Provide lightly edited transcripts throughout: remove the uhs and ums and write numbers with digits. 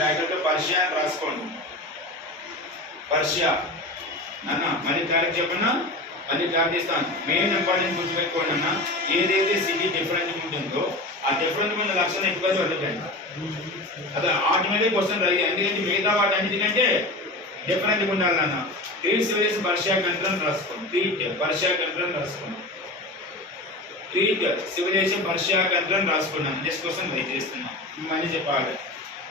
Bracket Persia అని రాసుకోండి. Persia అన్న మళ్ళీ క్లారిటీ చెప్పన్నా, మళ్ళీ క్లారిటీ ఇస్తాను. మెయిన్ ఇంపార్టెంట్ గుర్తుపెట్టుకోండి అన్న, ఏదైతే సిటీ డిఫరెంట్ ఉంటుందో ఆ డిఫరెంట్ ఉన్న లక్షణం ఎక్కువ చదవండి. అదే ఆటోమేటిక్ క్వశ్చన్ రాయి, ఎందుకంటే మిగతా వాటి అన్నిటికంటే డిఫరెంట్ ఉండాలన్న. ట్రీట్ సివిలైజేషన్ పర్షియా కంట్రీ అని రాసుకోండి. ట్రీట్ పర్షియా కంట్రీ అని రాసుకోండి. ట్రీట్ సివిలైజేషన్ పర్షియా కంట్రీ అని రాసుకున్నాను. నెక్స్ట్ క్వశ్చన్ రైట్ చేస్తున్నాం. మళ్ళీ చెప్పాలి.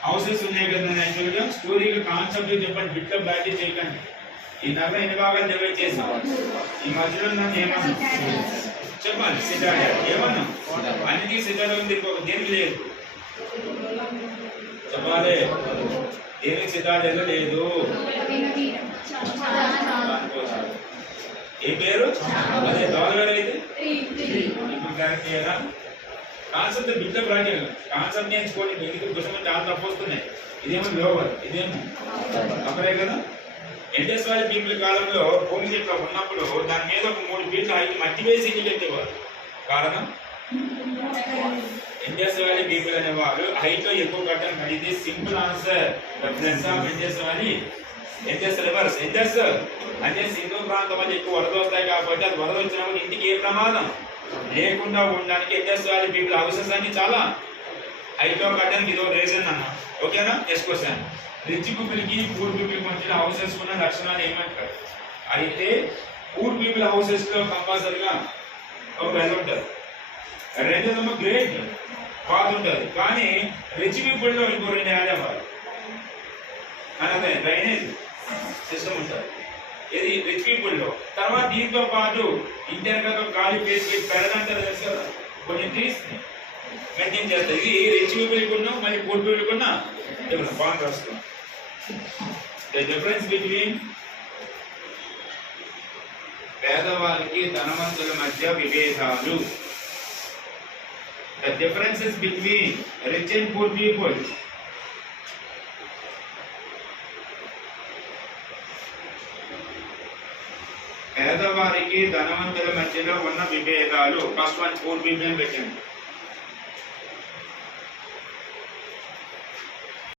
హౌసెస్ ఉన్నాయి కదా యాక్చువల్గా స్టోరీకి కాన్సెప్ట్ చెప్పండి, బిట్లో బ్యాటింగ్ చేయకండి. ఈ నగర ఎన్ని భాగాలు డివైడ్ చేసాం, ఈ మధ్యలో నన్ను ఏమన్నా చెప్పాలి. సిటాడెల్ ఏమన్నా అన్నిటికీ సిటాడెల్ ఉంది, ఇంకొక దేనికి లేదు చెప్పాలి. దేనికి సిటాడెల్ లేదు. ఏ పేరు అదే దోలగాడు అయితే ఇప్పుడు కరెక్ట్ చేయరా. కాన్సెప్ట్ బిట్లో బ్రాకెట్ కాన్సెప్ట్ నేర్చుకోండి. ఎందుకు క్వశ్చన్ చాలా తప్పు వస్తున్నాయి. ఇదేమో లోవర్, ఇదేమో అక్కడే కదా. ఇండస్ వ్యాలీ పీపుల్ కాలంలో భూమి చెట్ల ఉన్నప్పుడు దాని మీద ఒక 3 ఫీట్ల హైట్ మట్టి వేసి ఇల్లు కట్టేవారు. కారణం ఇండస్ వ్యాలీ పీపుల్ అనేవారు హైట్ లో ఎక్కువ కట్టడం అడిగితే simple answer floods of Indus valley. Indus reverse Indus అంటే సింధు ప్రాంతం వల్ల ఎక్కువ వరద వస్తాయి కాబట్టి అది వరద వచ్చినప్పుడు ఇంటికి ఏ ప్రమాదం లేకుండా ఉండడానికి ఇండస్ వ్యాలీ పీపుల్ హౌసెస్ అన్ని చాలా హైట్ లో కట్టడానికి ఇదో రీజన్ అన్న. ఓకేనా. Next question. రిచ్ పీపుల్కి పూర్ పీపుల్ మధ్యలో హౌసెస్ ఉన్న లక్షణాలు ఏమంటారు? అయితే పూర్ పీపుల్ హౌసెస్ లో కంపల్సరీగా ఒక వెల్ ఉంటుంది, రెండోదేమో గ్రేట్ బాత్ ఉంటుంది. కానీ రిచ్ పీపుల్ లో ఇంకో 2 యాడ్ అవ్వాలి. అదే డ్రైనేజ్ సిస్టమ్ ఉంటుంది. ఇది రిచ్ పీపుల్ లో. తర్వాత దీంతో పాటు ఇంటర్నల్ ఖాళీ ప్లేస్ పెరగంటారు తెలుసు కదా, కొంచెం ట్రీస్ మెయింటైన్ చేస్తారు. ఇది రిచ్ పీపుల్కి ఉన్న మళ్ళీ పూర్ పీపుల్కి ఉన్న బాగా రాస్తున్నాం. The difference between పేదవాళ్ళకి ధనవంతుల మధ్య విభేదాలు. The differences between rich and poor people. పేదవారికి ధనవంతుల మధ్యలో ఉన్న విభేదాలు. ఫస్ట్ వన్ పూర్ పీపుల్ పెట్టండి.